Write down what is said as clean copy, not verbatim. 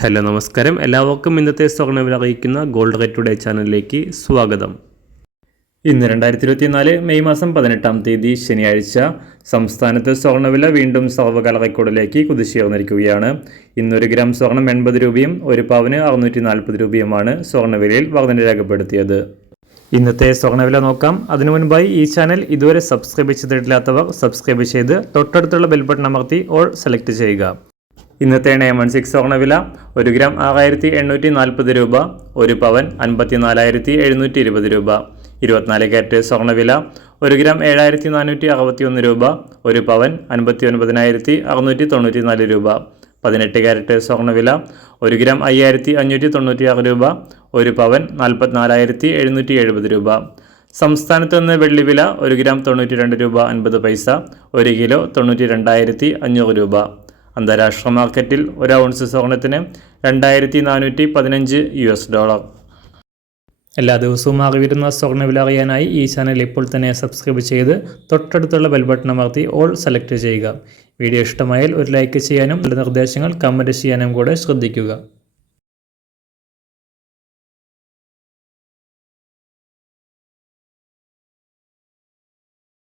Hello നമസ്കാരം, എല്ലാവർക്കും ഇന്നത്തെ സ്വർണ്ണവില അറിയിക്കുന്ന ഗോൾഡ് റേറ്റ് ടുഡേ ചാനലിലേക്ക് സ്വാഗതം. ഇന്ന് 2024 മെയ് മാസം 18-ാം തീയതി ശനിയാഴ്ച സംസ്ഥാനത്ത് സ്വർണ്ണവില വീണ്ടും സർവ്വകാല റെക്കോർഡിലേക്ക് കുതിച്ചുയർന്നിരിക്കുകയാണ്. ഇന്ന് 1 ഗ്രാം സ്വർണം 80 രൂപയും 1 പവന് 640 രൂപയുമാണ് സ്വർണ്ണവിലയിൽ വർധന രേഖപ്പെടുത്തിയത്. ഇന്നത്തെ സ്വർണ്ണവില നോക്കാം. അതിനു മുൻപായി ഈ ചാനൽ ഇതുവരെ സബ്സ്ക്രൈബ് ചെയ്തിട്ടില്ലാത്തവർ സബ്സ്ക്രൈബ് ചെയ്ത് തൊട്ടടുത്തുള്ള ബെൽ ബട്ടൺ അമർത്തി ഓൾ സെലക്ട് ചെയ്യുക. ഇന്നത്തെ 916 സ്വർണ്ണവില 1 ഗ്രാം 6840 രൂപ, 1 പവൻ 54,720 രൂപ. 24 കാരറ്റ് സ്വർണ്ണവില 1 ഗ്രാം 7461 രൂപ, 1 പവൻ 59,694 രൂപ. 18 കാരറ്റ് സ്വർണ്ണവില 1 ഗ്രാം 5596 രൂപ, 1 പവൻ 44,770 രൂപ. സംസ്ഥാനത്ത് നിന്ന് വെള്ളിവില 1 ഗ്രാം 92 രൂപ 50 പൈസ, 1 കിലോ 92,500 രൂപ. അന്താരാഷ്ട്ര മാർക്കറ്റിൽ 1 ഔൺസ് സ്വർണത്തിന് $2,415. എല്ലാ ദിവസവും അറിവിരുന്ന സ്വർണ്ണവില അറിയാനായി ഈ ചാനൽ ഇപ്പോൾ തന്നെ സബ്സ്ക്രൈബ് ചെയ്ത് തൊട്ടടുത്തുള്ള ബെൽ ബട്ടൺ അമർത്തി ഓൾ സെലക്ട് ചെയ്യുക. വീഡിയോ ഇഷ്ടമായാൽ ഒരു ലൈക്ക് ചെയ്യാനും നല്ല നിർദ്ദേശങ്ങൾ കമൻറ്റ് ചെയ്യാനും കൂടെ ശ്രദ്ധിക്കുക.